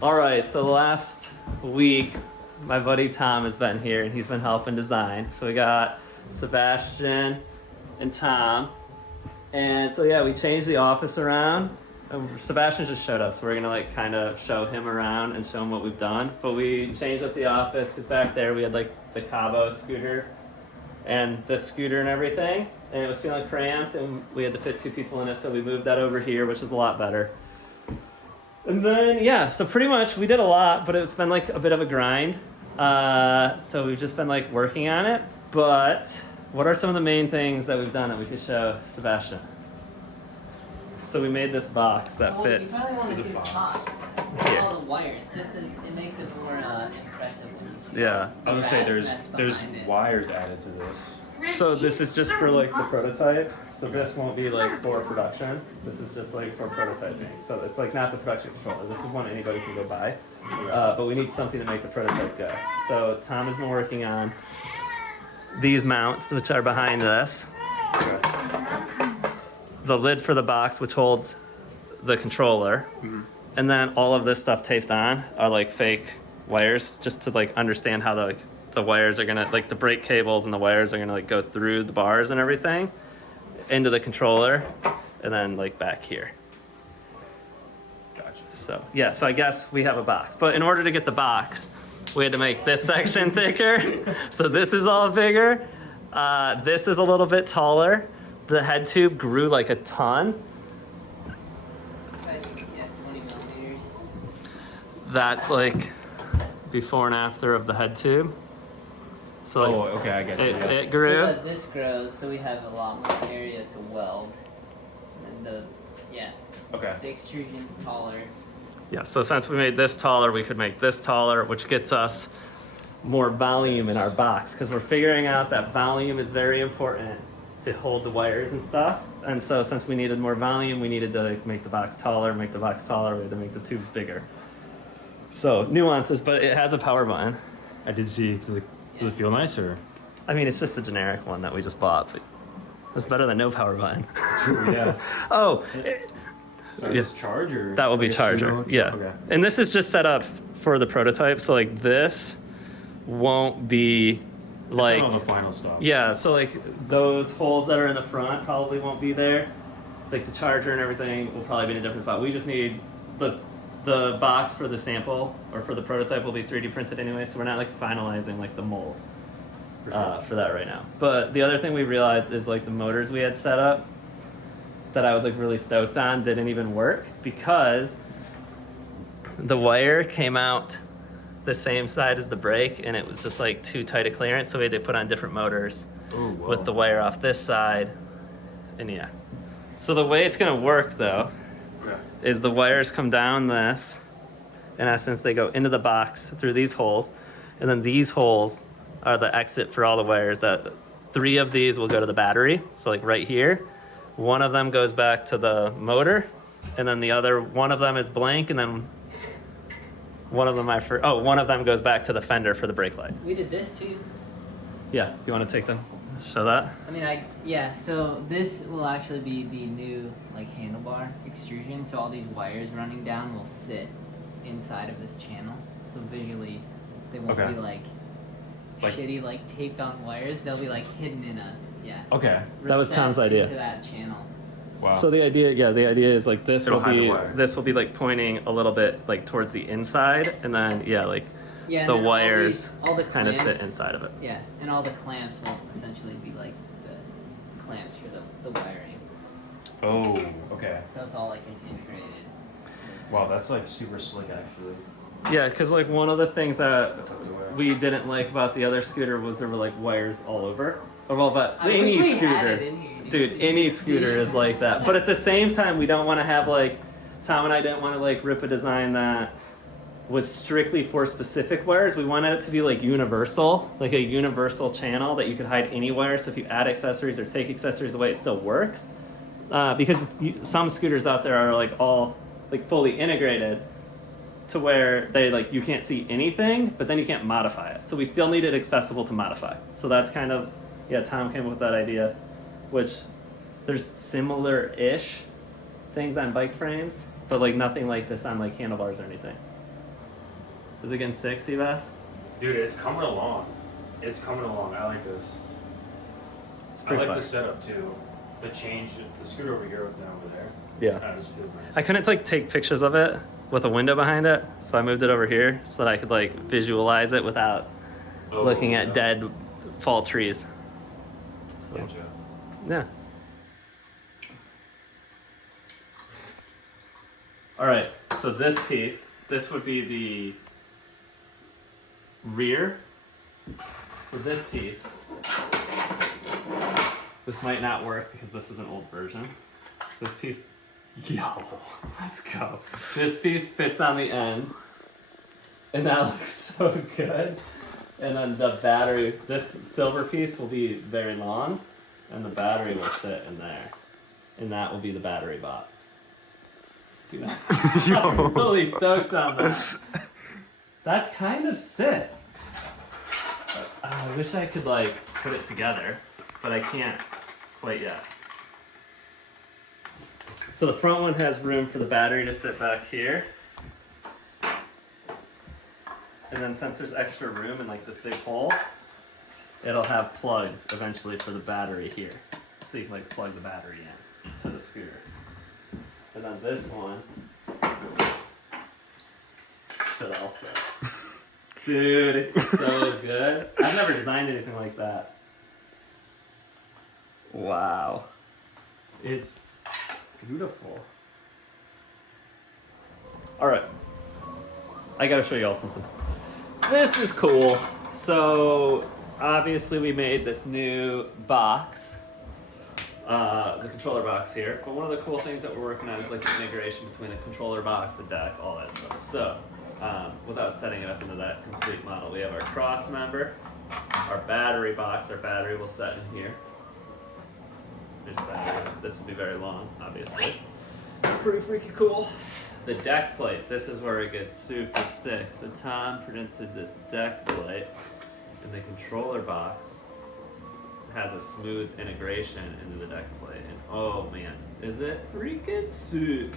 All right, so last week, my buddy Tom has been here and he's been helping design. So we got Sebastian and Tom. And so yeah, we changed the office around. Sebastian just showed up, so we're gonna like kind of show him around and show him what we've done. But we changed up the office because back there we had like the Cabo scooter and this scooter and everything. And it was feeling cramped and we had to fit 2 people in it, so we moved that over here, which is a lot better. And then, yeah, so pretty much we did a lot, but it's been like a bit of a grind. So we've just been like working on it. But what are some of the main things that we've done that we could show Sebastian? So we made this box that fits. You probably want to see the top. Yeah. All the wires. It makes it more impressive when you see. Yeah. I would say that's there's behind it. wires added to this. So this is just for like the prototype. So this won't be like for production. This is just like for prototyping. So it's like not the production controller. This is one anybody can go buy. But we need something to make the prototype go. So Tom has been working on these mounts, which are behind this. The lid for the box, which holds the controller. Mm-hmm. And then all of this stuff taped on are like fake wires, just to like understand how the wires are gonna, like the brake cables and the wires are gonna like go through the bars and everything into the controller and then like back here. Gotcha. So yeah, so I guess we have a box, but in order to get the box, we had to make this section thicker. So this is all bigger. This is a little bit taller. The head tube grew like a ton. Yeah, 20 millimeters. That's like before and after of the head tube. So like Okay, I get you. Yeah. it grew. So that this grows, so we have a lot more area to weld. And the Okay. extrusion's taller. Yeah, so since we made this taller, we could make this taller, which gets us more volume in our box, because we're figuring out that volume is very important to hold the wires and stuff. And so since we needed more volume, we needed to like, make the box taller, we had to make the tubes bigger. So nuances, but it has a power button. I did see. Does it feel nice or? I mean, it's just a generic one that we just bought, but it's better than no power button. Yeah. Oh, So Yeah. it's charger. that will be like a charger. pseudo- Yeah. Okay. And this is just set up for the prototype. So like this won't be like, Some of the final stuff. yeah, so like those holes that are in the front probably won't be there. Like the charger and everything will probably be in a different spot. We just need the box for the sample or for the prototype will be 3D printed anyway. So we're not like finalizing like the mold For sure. for that right now. But the other thing we realized is like the motors we had set up that I was like really stoked on didn't even work because the wire came out the same side as the brake and it was just like too tight a clearance, so we had to put on different motors Ooh, whoa. with the wire off this side. And yeah, so the way it's gonna work though Yeah. is the wires come down this, in essence they go into the box through these holes, and then these holes are the exit for all the wires. That 3 of these will go to the battery, so like right here, 1 of them goes back to the motor, and then the other 1 of them is blank, and then one of them goes back to the fender for the brake light. We did this too. Yeah, do you want to take them, show that? I mean, so this will actually be the new like handlebar extrusion. So all these wires running down will sit inside of this channel. So visually, they won't Okay. be like shitty like taped on wires. They'll be like hidden in a Okay. That was Tom's recessed idea. into that channel. Wow. So the idea is like It'll hide the wire. this will be like pointing a little bit like towards the inside, and then like Yeah, and the then wires all the kind of sit clamps- inside of it. Yeah, and all the clamps will essentially be like the clamps for the wiring. Oh. Okay. So it's all like an integrated system. Wow, that's like super slick actually. Yeah, because like one of the things that Tucked away. we didn't like about the other scooter was there were like wires all over. Or well, but I wish any we had scooter, it in here. dude, any scooter is like that. But at the same time, we don't want to have like Tom and I didn't want to like rip a design that was strictly for specific wires. We wanted it to be like universal, like a universal channel that you could hide any wire. So if you add accessories or take accessories away, it still works. Because some scooters out there are like all like fully integrated to where they like you can't see anything, but then you can't modify it. So we still need it accessible to modify. So that's kind of Tom came up with that idea, which there's similar-ish things on bike frames, but like nothing like this on like handlebars or anything. Is it getting 60, Bass? Dude, it's coming along. It's coming along. I like this. It's I pretty like fun. the setup too. The change, the scooter over here than over there. Yeah. That just feels nice. I couldn't like take pictures of it with a window behind it, so I moved it over here so that I could like visualize it without looking at dead fall trees. So, Gotcha. yeah. All right, so this piece, this would be the rear. So this piece, this might not work because this is an old version. This piece, yo, let's go. This piece fits on the end, and that looks so good. And then the battery, this silver piece will be very long, and the battery will sit in there. And that will be the battery box. Dude, I'm really stoked on that. That's kind of sick. I wish I could like put it together, but I can't quite yet. So the front one has room for the battery to sit back here. And then since there's extra room in like this big hole, it'll have plugs eventually for the battery here. So you can like plug the battery in to the scooter. And then this one should also. Dude, it's so good. I've never designed anything like that. Wow. It's beautiful. Alright. I gotta show you all something. This is cool. So, obviously we made this new box. The controller box here. But one of the cool things that we're working on is like the integration between the controller box, the deck, all that stuff. So, without setting it up into that complete model, we have our cross member, our battery box. Our battery will set in here. There's battery. This will be very long, obviously. Pretty freaking cool. The deck plate. This is where it gets super sick. So Tom printed this deck plate, and the controller box has a smooth integration into the deck plate. And oh man, is it freaking sick!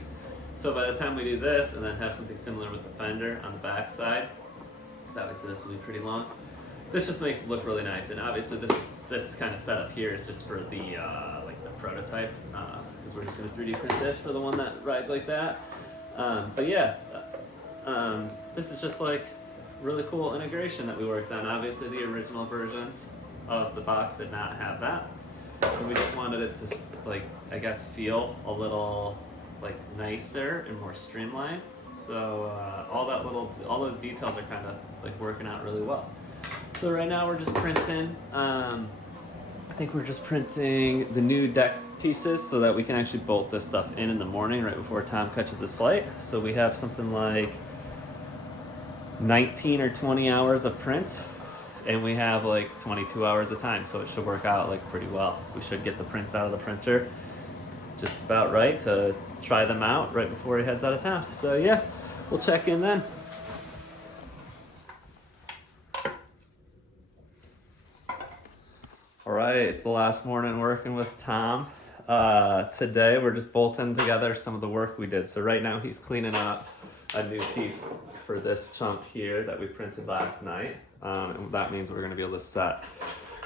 So by the time we do this, and then have something similar with the fender on the back side, because obviously this will be pretty long. This just makes it look really nice. And obviously this kind of setup here is just for the like the prototype, because we're just gonna 3D print this for the one that rides like that. But yeah, this is just like really cool integration that we worked on. Obviously the original versions of the box did not have that, and we just wanted it to like, I guess, feel a little like nicer and more streamlined. So all those details are kind of like working out really well. So right now we're just printing, I think we're just printing the new deck pieces so that we can actually bolt this stuff in the morning right before Tom catches his flight. So we have something like 19 or 20 hours of prints, and we have like 22 hours of time, so it should work out like pretty well. We should get the prints out of the printer just about right to try them out right before he heads out of town. So yeah, we'll check in then. All right, it's the last morning working with Tom. Today we're just bolting together some of the work we did. So right now he's cleaning up a new piece for this chunk here that we printed last night. And that means we're gonna be able to set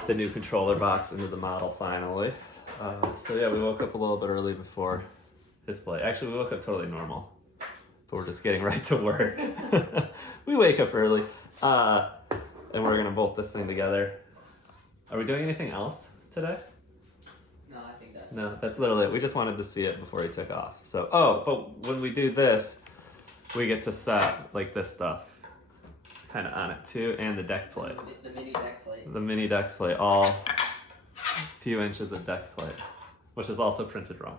the new controller box into the model finally. So yeah, we woke up a little bit early before his flight. Actually, we woke up totally normal, but we're just getting right to work. We wake up early, and we're gonna bolt this thing together. Are we doing anything else today? No, I think that's No, that's literally it. We just wanted to see it before he took off. So, oh, but when we do this, we get to set like this stuff kind of on it too, and the deck plate. the mini deck plate. The mini deck plate, all few inches of deck plate, which is also printed wrong.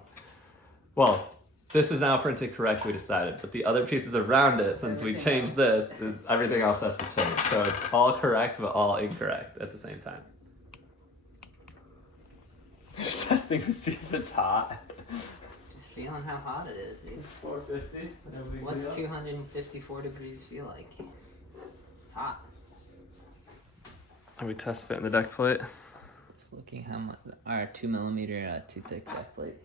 Well, this is now printed correct, we decided, but the other pieces around it, since we changed this, everything else has to change. So it's all correct, but all incorrect at the same time. Just testing to see if it's hot. Just feeling how hot it is, dude. 450. What's 254 degrees feel like? It's hot. Are we test fitting the deck plate? Just looking how much our 2mm too thick deck plate.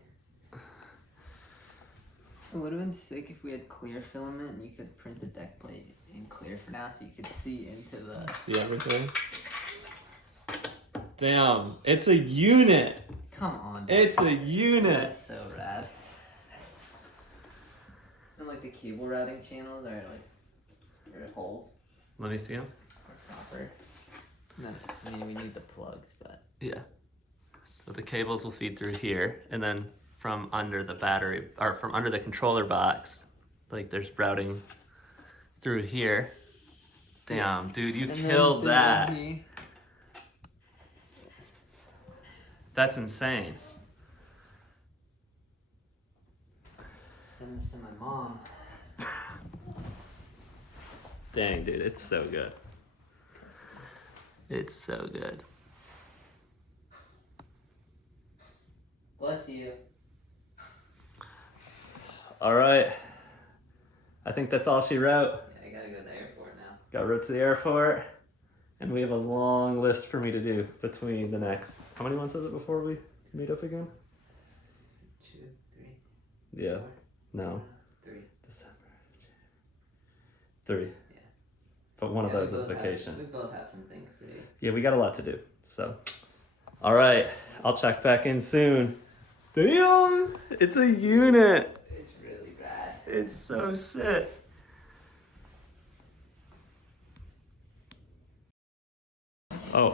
It would have been sick if we had clear filament and you could print the deck plate in clear for now so you could see into the... See everything? Damn, it's a unit. Come on. It's a unit. That's so rad. And like the cable routing channels are like, there are holes Let me see them. or copper. No, I mean, we need the plugs, but... Yeah. So the cables will feed through here, and then from under the battery, or from under the controller box, like there's routing through here. Damn, dude, you And killed then that. the- That's insane. Send this to my mom. Dang, dude, it's so good. It's so good. Bless you. All right. I think that's all she wrote. Yeah, I gotta go to the airport now. Got wrote to the airport, and we have a long list for me to do between the next. How many months is it before we meet up again? 2, 3, Yeah. No. 3. December. 3. Yeah. But one of Yeah, those we is both have- vacation. we both have some things to do. Yeah, we got a lot to do. So, all right. I'll check back in soon. Damn! It's a unit. It's really bad. It's so sick. Oh,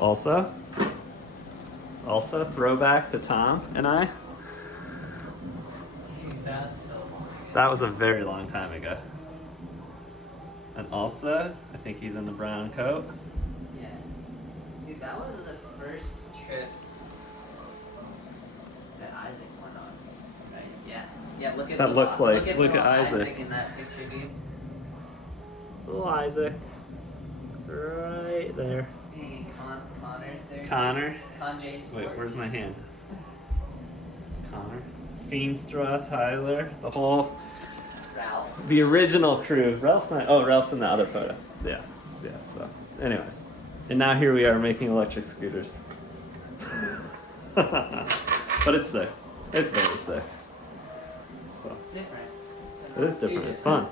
also throwback to Tom and I. Dude, that's so long ago. That was a very long time ago. And also, I think he's in the brown coat. Yeah. Dude, that was the first trip that Isaac went on, right? Yeah. Yeah, look at That looks like- look little at Isaac. in that picture, dude. Little Isaac. Right there. Dang it, Connor's there. Connor. Con J Sports. Wait, where's my hand? Connor. Feenstra, Tyler, the whole, Ralph. the original crew. Ralph's not, oh, Ralph's in the other photo. Yeah, so, anyways. And now here we are making electric scooters. But it's sick. It's very sick. So, Different. it is different. It's fun.